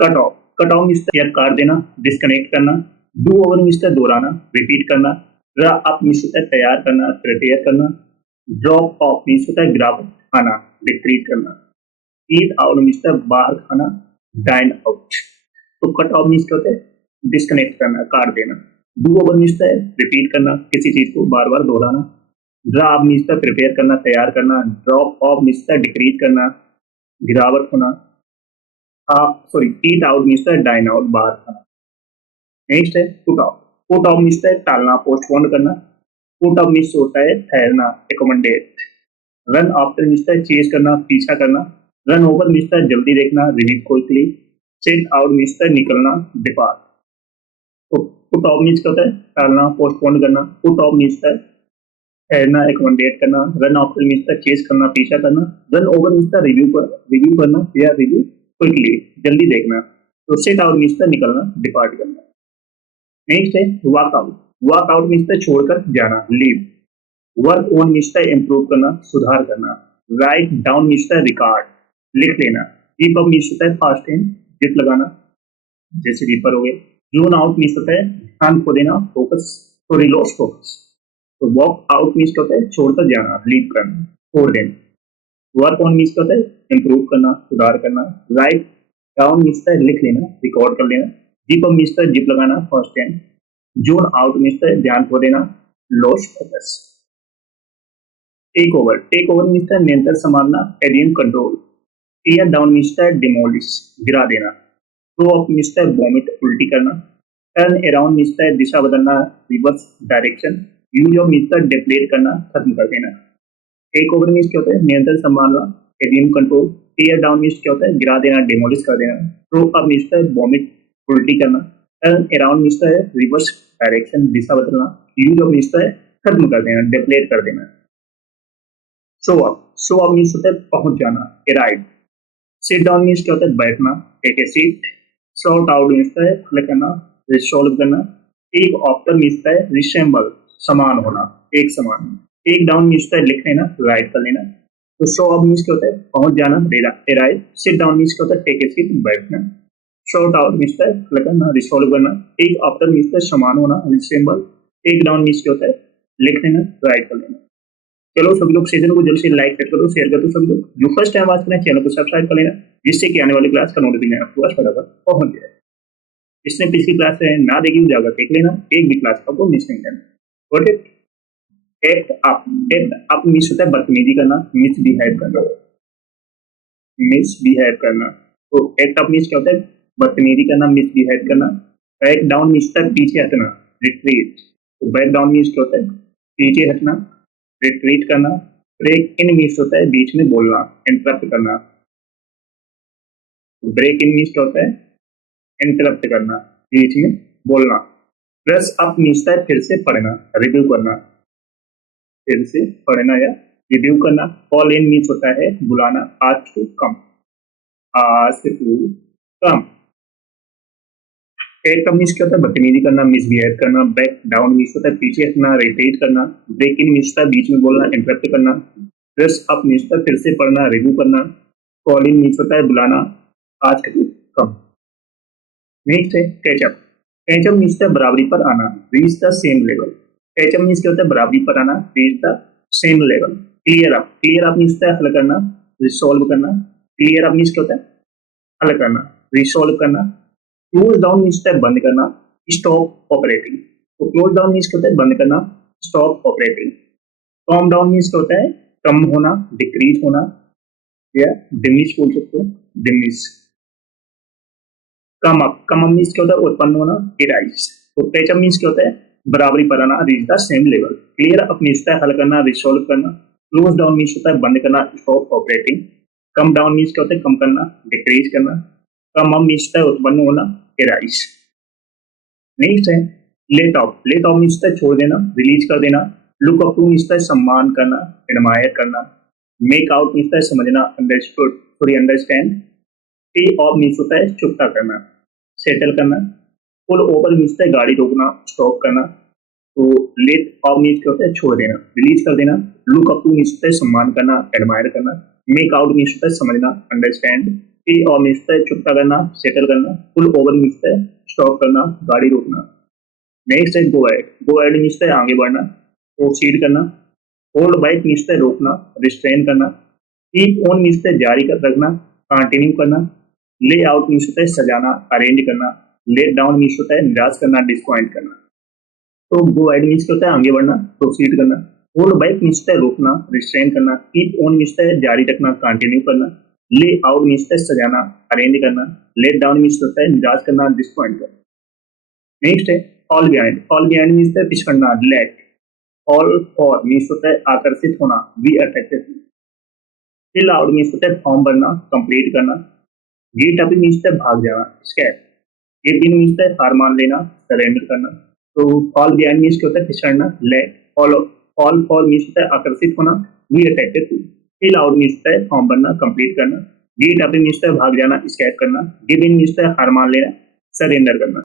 Cut off means या काट देना, डिस्कनेक्ट करना। डू ओवर मीन्स दोहराना, रिपीट करना। ड्रा अप मीन्स होता है तैयार करना, प्रिपेयर करना। ड्रॉप ऑफ मीन्स होता है गिरावट खाना, डिक्रीज करना। ईट आउट मीन्स बाहर खाना, डाइन आउट। तो कट ऑफ मीन्स क्या होता है डिस्कनेक्ट करना, काट देना। डू ओवर मीन्स है रिपीट करना, किसी चीज को बार बार दोहराना। ड्रा अप मीन्स प्रिपेयर करना, तैयार करना। ड्रॉप ऑफ मीन्स डिक्रीज करना, गिरावट होना। Sorry, eat out means dine out, बाहर खाना। नेक्स्ट है put off. Put off means टालना, पोस्टपोन करना। पुट ऑफ मीन्स होता है ठहरना, accommodate. Run after means chase करना, पीछा करना। रन ओवर मीन्स जल्दी देखना, relieve quickly. Set out means निकलना, डिपार्ट। तो पुट ऑफ मीन्स क्या होता है टालना, पोस्टपोन करना। पुट ऑफ मीन्स ठहरना, एकोमोडेट करना। रन आफ्टर मीन्स चेज करना, पीछा करना। रन ओवर मीन्स रिव्यू करना या रिव्यू क्विकली, जल्दी देखना। तो सेट आउट मीन्स निकलना, डिपार्ट करना। नेक्स्ट है walk out. Walk out means छोड़कर जाना, leave. Work on means improve करना, सुधार करना। राइट डाउन मीन्स रिकॉर्ड, लिख लेना। कीप अप मीन्स होता है फास्ट एंड जिप लगाना, जैसे कीपर हो गए। जोन आउट मीन्स होता है ध्यान खो देना, फोकस, सॉरी लॉस फोकस। तो वॉक आउट मीन्स होता है छोड़कर जाना, लीव करना, छोड़ देना। वर्क ऑन मीन्स होता है इम्प्रूव करना, सुधार करना। राइट डाउन मीन्स लिख लेना, रिकॉर्ड कर लेना। कीप अप मीन्स जिप लगाना, fasten. Zone out means ध्यान खो देना, lose focus. Take over means नियंत्रण संभालना, एरियन control. Tear down means demolish, गिरा देना। थ्रो अप मीन्स वॉमिट, उल्टी करना। टर्न अराउंड मीन्स दिशा बदलना, reverse direction. Use of means deplete करना, खत्म कर देना। टेक ओवर मीन्स क्या होता है नियंत्रण संभालना, एरियन कंट्रोल। टीयर डाउन मीन्स क्या होता है गिरा देना, डिमोलिश कर देना। थ्रो अप मीन्स वॉमिट, उल्टी करना। Turn around means reverse direction, दिशा बदलना। यूज ऑफ मीन्स खत्म कर देना, डिप्लेट कर देना। शो अप मीन्स होता है पहुंच जाना, अराइव। सिट डाउन मीन्स क्या होता है बैठना, take a seat. Sort out means हल करना, रिसॉल्व करना। टेक आफ्टर मीन्स रिसेंबल, समान होना, एक समान। टेक डाउन मीन्स लिख लेना, राइट कर लेना। तो शो अप मीन्स क्या होता है पहुंच जाना, अराइव। सिट डाउन मीन्स क्या होता है टेक ए सीट, बैठना। सॉर्ट आउट मीन्स हल करना, रिसॉल्व करना। टेक आफ्टर मीन्स समान होना, रिसेंबल। टेक डाउन मीन्स क्या होता है लिख लेना, राइट कर लेना। चलो सभी लोग सेशन को जल्द से लाइक कर दो, शेयर कर दो। सभी लोग जो फर्स्ट टाइम आज करें चैनल को सब्सक्राइब कर लेना, जिससे कि आने वाली क्लास का नोटिफिकेशन आपके पास फटाफट पहुंच जाए। इसने पिछली क्लास ना देखी जाकर देख लेना, एक भी क्लास आपको मिस नहीं करना। Got it? Act up means होता है बदतमीजी करना, मिसबिहेव करना, मिसबिहेव करना। तो एक्ट अप मींस क्या होता है बदतमीजी करना, मिसबिहेव करना। बैक डाउन मींस पीछे हटना, रिट्रीट। तो बैक डाउन मींस क्या होता है पीछे हटना, रिट्रीट करना। ब्रेक इन मीन्स होता है बीच में बोलना, इंटरप्ट करना। ब्रेक इन मीन्स क्या होता है इंटरप्ट करना, बीच में बोलना। ब्रश अप मीन्स है फिर से पढ़ना, रिव्यू करना, फिर से पढ़ना या रिव्यू करना। कॉल इन मीन्स होता है बुलाना, आज टू कम, आज टू कम। एक मीन्स क्या होता है बदतमीजी करना, मिसबिहेव करना। बैक डाउन मीन्स होता है पीछे हटना, रिट्रीट करना। ब्रेक इन मीन्स होता है बीच में बोलना, इंटरप्ट करना। ब्रश अप मीन्स होता है फिर से पढ़ना, रिव्यू करना। कॉल इन मीन्स होता है बुलाना, आज टू कम। नेक्स्ट है कैचअप। कैचअप मीन्स होता है बराबरी पर आना, reach the same level. Catch up means क्या होता है बराबरी पर आना, reach the same level. Clear up means होता है हल करना, रिसॉल्व करना। क्लियर अप मीन्स क्या होता है हल करना, रिसॉल्व करना। क्लोज डाउन मीन्स होता है बंद करना, स्टॉप ऑपरेटिंग। तो क्लोज डाउन मीन्स क्या होता है बंद करना, stop operating. Come down means क्या होता है कम होना, डिक्रीज होना या डिमिश बोल सकते हो, डिमिश। कम अप मीन्स क्या होता है उत्पन्न होना, राइज। तो कैचअप मीन्स क्या होता है बराबरी पर आना, reach the same level. Clear up means होता है हल करना, रिसॉल्व करना। क्लोज डाउन मीन्स होता है बंद करना, stop operating. Come down means क्या होता है कम करना, डिक्रीज करना। कम अप मीन्स होता है उत्पन्न होना, राइज। नेक्स्ट है लेट ऑफ मीन्स होता है छोड़ देना, रिलीज कर देना। लुक अप टू मीन्स होता है सम्मान करना, एडमायर करना। मेक आउट मीन्स होता है समझना, अंडरस्टूड, सॉरी अंडरस्टैंड। पे ऑफ मीन्स होता है चुकता करना, सेटल करना। पुल ओवर मीन्स होता है गाड़ी रोकना, स्टॉप करना। तो लेट ऑफ मीन्स क्या होता है छोड़ देना, रिलीज कर देना। लुक अप टू मीन्स होता है सम्मान करना, एडमायर करना। मेक आउट मीन्स होता है समझना, अंडरस्टैंड। टी और मीन्स होता है चुकता करना, सेटल करना। पुल ओवर मीन्स होता है स्टॉप करना, गाड़ी रोकना। नेक्स्ट है go ahead. Go aid means होता है आगे बढ़ना, प्रोसीड करना। होल्ड बाइक मीन्स होता है रोकना, रिस्ट्रेन करना। कीप ऑन मीन्स होता है जारी कर रखना, कंटिन्यू करना। ले आउट मीन्स होता है सजाना, अरेंज करना। लेट डाउन मीन्स होता है निराश करना, डिसपॉइंट करना। तो गो एड मीन्स होता है आगे बढ़ना, प्रोसीड करना। होल्ड बाइक मीन्स होता है रोकना, रिस्ट्रेन करना। कीप ऑन मीन्स होता है जारी रखना, कंटिन्यू करना। ले आउट मीन्स होता है सजाना, अरेंज करना। लेट डाउन मीन्स होता है निराश करना, डिसपॉइंट करना। नेक्स्ट है fall behind. Fall behind means होता है पिछड़ना, लेट। फॉल फॉर मीन्स होता है आकर्षित होना, be attracted. Fill out means होता है फॉर्म भरना, कंप्लीट करना। गेट अप मीन्स होता है भाग जाना, स्कैप। गिव इन मीन्स होता है हार मान लेना, सरेंडर करना। तो फॉल बिहाइंड मीन्स क्या होता है पिछड़ना, late. Fall fall for means होता है आकर्षित होना, be attracted to. Fill out means होता है फॉर्म भरना, कंप्लीट करना। गेट अप मीन्स होता है भाग जाना, स्कैप करना। गिव इन मीन्स होता है हार मान लेना, सरेंडर करना।